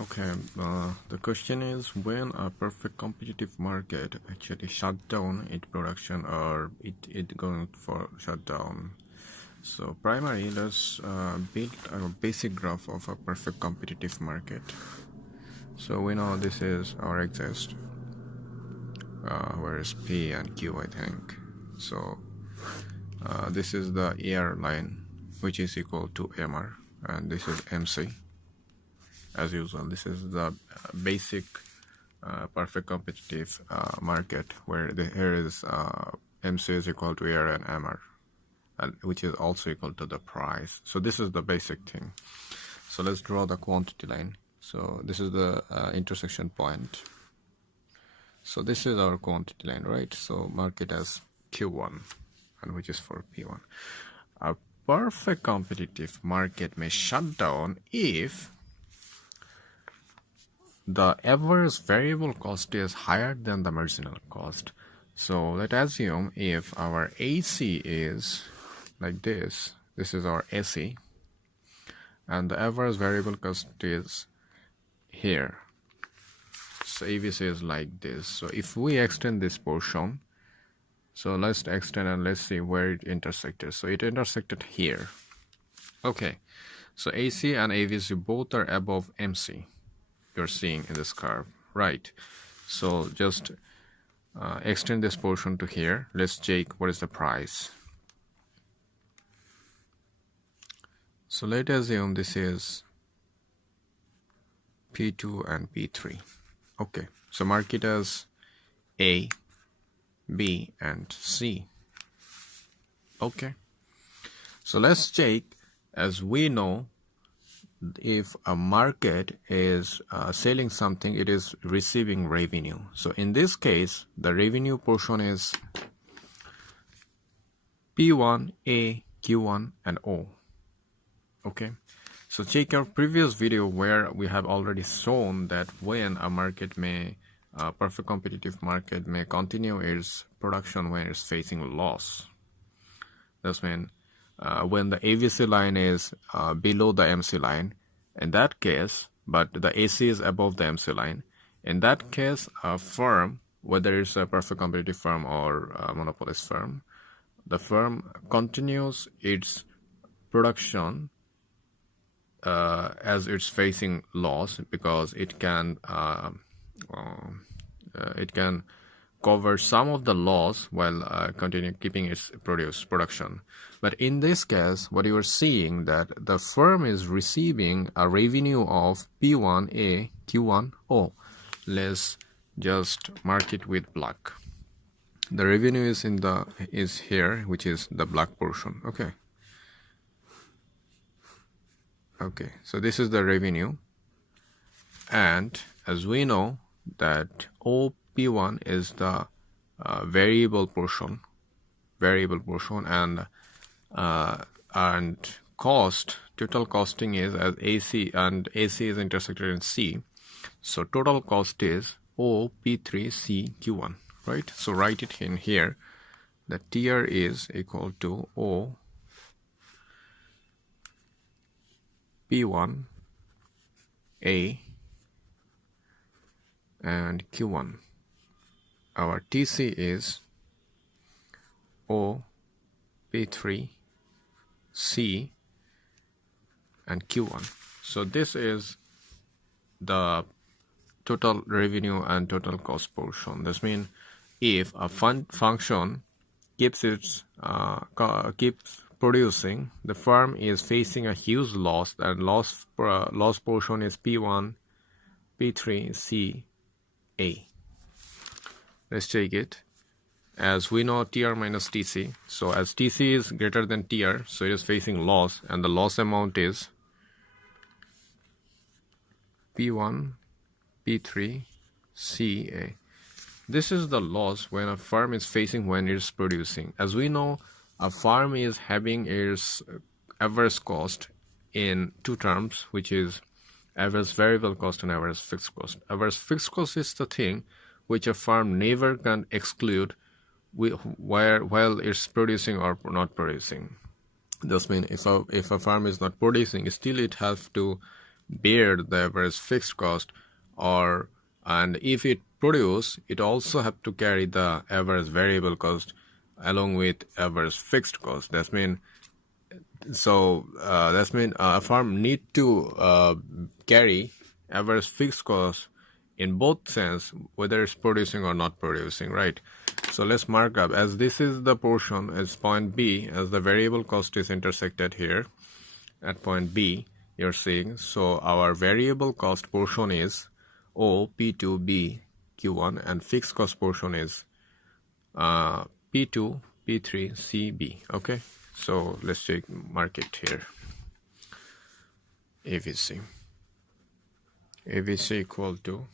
Okay, the question is when a perfect competitive market actually shut down its production or it going for shutdown. So primary, let's build a basic graph of a perfect competitive market. So we know this is our axis, where is P and Q, I think. So this is the ER line, which is equal to MR, and this is MC. As usual, this is the basic perfect competitive market where here is MC is equal to AR and MR, which is also equal to the price. So this is the basic thing. So let's draw the quantity line. So this is the intersection point. So this is our quantity line, right? So mark it as Q1, and which is for P1. A perfect competitive market may shut down if the average variable cost is higher than the marginal cost. So let's assume if our AC is like this is our AC, and the average variable cost is here. So ABC is like this. So if we extend this portion, so let's extend and let's see where it intersected. So it intersected here. Okay, so AC and ABC both are above MC. You're seeing in this curve, right? So just extend this portion to here. Let's check what is the price. So let's assume this is P2 and P3. Okay, so mark it as A, B, and C. Okay, so let's check. As we know, if a market is selling something, it is receiving revenue. So in this case, the revenue portion is P1, A, Q1, and O. Okay, so check our previous video where we have already shown that when a market may, perfect competitive market may continue its production when it's facing loss. That's when the ABC line is below the MC line, in that case, but the AC is above the MC line. In that case, a firm, whether it's a perfect competitive firm or a monopolist firm, the firm continues its production as it's facing loss, because it can cover some of the loss while continue keeping its production. But in this case, what you are seeing that the firm is receiving a revenue of P1A, Q1O. Let's just mark it with black. The revenue is here, which is the black portion. Okay, so this is the revenue, and as we know that OP1 is the variable portion, and cost, total costing is as AC, and AC is intersected in C. So total cost is OP3CQ1, right? So write it in here. The TR is equal to O P1 A and Q1. Our TC is O P3 C and Q1. So this is the total revenue and total cost portion. This means if a function keeps producing, the firm is facing a huge loss, and loss portion is P1, P3, C, A. Let's take it. As we know, TR minus TC. So as TC is greater than TR, so it is facing loss, and the loss amount is P1, P3, CA. This is the loss when a firm is facing when it is producing. As we know, a firm is having its average cost in two terms, which is average variable cost and average fixed cost. Average fixed cost is the thing which a firm never can exclude while it's producing or not producing. This means if a firm is not producing, still it has to bear the average fixed cost, and if it produce, it also have to carry the average variable cost along with average fixed cost. That's mean a firm need to carry average fixed cost in both sense, whether it's producing or not producing, right? So let's mark up, as this is the portion as point B, as the variable cost is intersected here at point B, you're seeing. So our variable cost portion is O P2 B Q1, and fixed cost portion is P2 P3 C B. Okay, so let's take mark it here. AVC equal to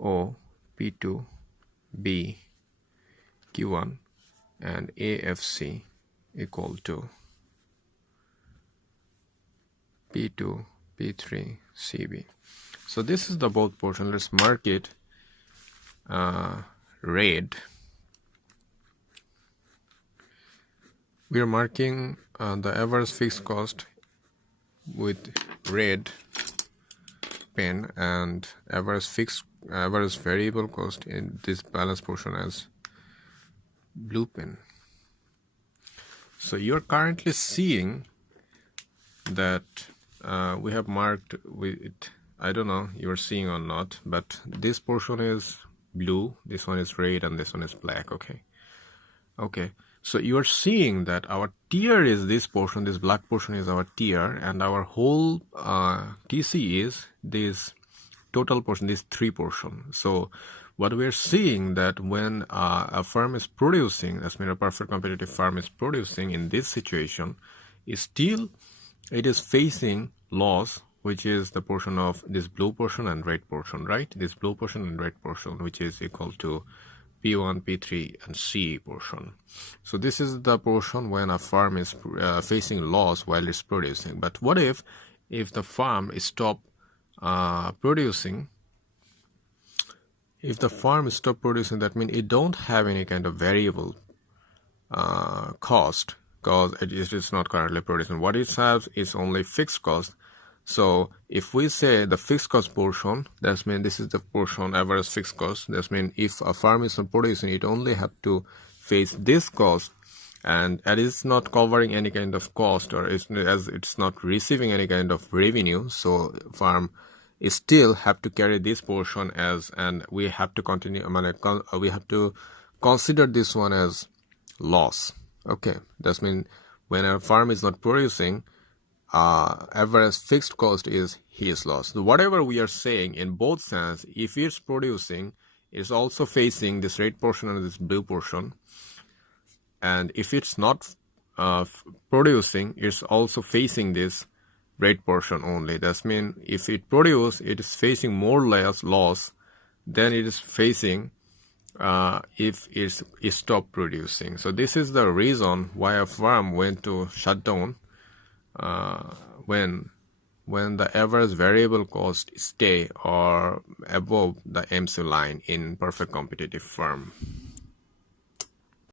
O P2 B Q1, and AFC equal to P2 P3 CB. So this is the both portion. Let's mark it red. We are marking the average fixed cost with red pen, and average variable cost in this balance portion as blue pen. So you're currently seeing that we have marked with, I don't know you're seeing or not, but this portion is blue, this one is red, and this one is black. Okay, so you are seeing that our tier is this portion, this black portion is our tier, and our whole TC is this total portion, this 3 portion. So what we are seeing that when a firm is producing, that's mean a perfect competitive firm is producing in this situation, is still it is facing loss, which is the portion of this blue portion and red portion, right? This blue portion and red portion, which is equal to P1, P3, and C portion. So this is the portion when a firm is facing loss while it's producing. But what if the firm stop producing? If the firm stop producing, that means it don't have any kind of variable cost, because it is not currently producing. What it has is only fixed cost. So if we say the fixed cost portion, that means this is the portion average fixed cost. That means if a firm is not producing, it only have to face this cost, and it is not covering any kind of cost, or as it's not receiving any kind of revenue. So firm is still have to carry this portion as, and we have to continue. We have to consider this one as loss. Okay, that means when a firm is not producing, average fixed cost is his loss. So whatever we are saying in both sense, if it's producing, it's also facing this red portion and this blue portion, and if it's not producing, it's also facing this red portion only. That means if it produce, it is facing more or less loss than it is facing if it stopped producing. So this is the reason why a firm went to shut down when the average variable cost stay or above the MC line in perfect competitive firm.